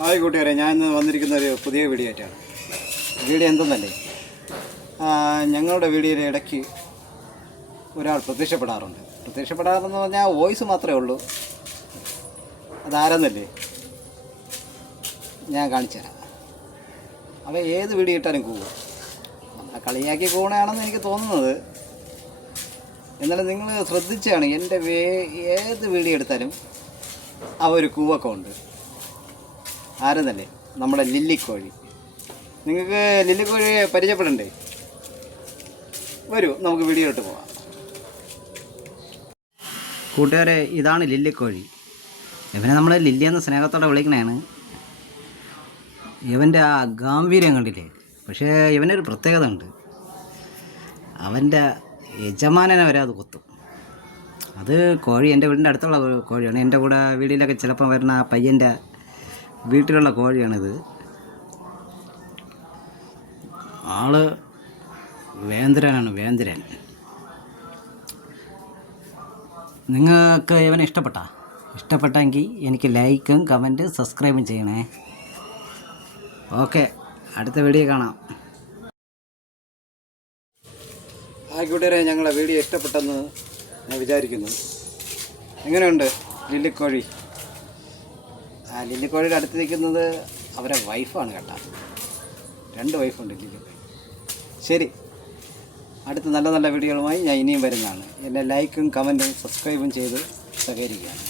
Hi കൂട്ടുകാരെ ഞാൻ ഇന്ന് വന്നിരിക്കുന്ന ഒരു പുതിയ വീഡിയോ ആയിട്ടാണ് വീഡിയോ എന്തെന്നല്ലേ? ഞങ്ങളുടെ വീഡിയോയുടെ ഇടയ്ക്ക് ഒരാൾ പ്രത്യക്ഷപ്പെടാറുണ്ട്. പ്രത്യക്ഷപ്പെടാറെന്ന് പറഞ്ഞാൽ വോയിസ് മാത്രമേ ഉള്ളൂ. അതാരെന്നല്ലേ? ഞാൻ കാണിച്ചുതരാം അവ ഏത് വീഡിയോ ഇട്ടാലും കൂവും. നമ്മളെ കളിയാക്കി കൂണയാണെന്ന് എനിക്ക് തോന്നുന്നത്. എന്നാലും നിങ്ങൾ ശ്രദ്ധിച്ചാണ് എന്റെ ഏത് വീഡിയോ എടുത്താലും ആ ഒരു കൂവൊക്കെ ഉണ്ട്. ആരെന്നല്ലേ? നമ്മുടെ ലില്ലിക്കോഴി. നിങ്ങൾക്ക് ലില്ലിക്കോഴിയെ പരിചയപ്പെടണ്ടേ? വരൂ നമുക്ക് വീഡിയോ ഇട്ട് പോവാം. കൂട്ടുകാരെ ഇതാണ് ലില്ലിക്കോഴി. ഇവനെ നമ്മൾ ലില്ലി എന്ന സ്നേഹത്തോടെ വിളിക്കണേണ്. ഇവന്റെ ആ ഗാംഭീര്യം കണ്ടില്ലേ? പക്ഷേ ഇവനൊരു പ്രത്യേകത ഉണ്ട്. അവന്റെ യജമാനനെ വരെ അത് കൊത്തും. അത് കോഴി എന്റെ വീടിന്റെ അടുത്തുള്ള കോഴിയാണ്. എന്റെ കൂടെ വീടിലൊക്കെ ചിലപ്പം വരുന്ന പയ്യന്റെ വീട്ടിലുള്ള കോഴിയാണിത്. ആൾ വേന്ദ്രനാണ് വേന്ദ്രൻ. നിങ്ങൾക്ക് ഇവനെ ഇഷ്ടപ്പെട്ട? ഇഷ്ടപ്പെട്ടെങ്കിൽ എനിക്ക് ലൈക്കും കമന്റ് സബ്സ്ക്രൈബും ചെയ്യണേ. ഓക്കെ അടുത്ത വീഡിയോ കാണാം. ആ ആയിക്കോട്ടെ ഞങ്ങളെ വീഡിയോ ഇഷ്ടപ്പെട്ടെന്ന് ഞാൻ വിചാരിക്കുന്നു. എങ്ങനെയുണ്ട് ലില്ലിക്കോഴി ലില്ലിക്കോഴിയുടെ അടുത്ത് നിൽക്കുന്നത് അവരെ വൈഫാണ് കേട്ടോ. രണ്ട് വൈഫുണ്ട് ലില്ലിക്കോഴി ശരി. അടുത്ത നല്ല നല്ല വീഡിയോകളുമായി ഞാൻ ഇനിയും വരുന്നതാണ്. എന്നെ ലൈക്കും കമന്റും സബ്സ്ക്രൈബും ചെയ്ത് സഹകരിക്കുകയാണ്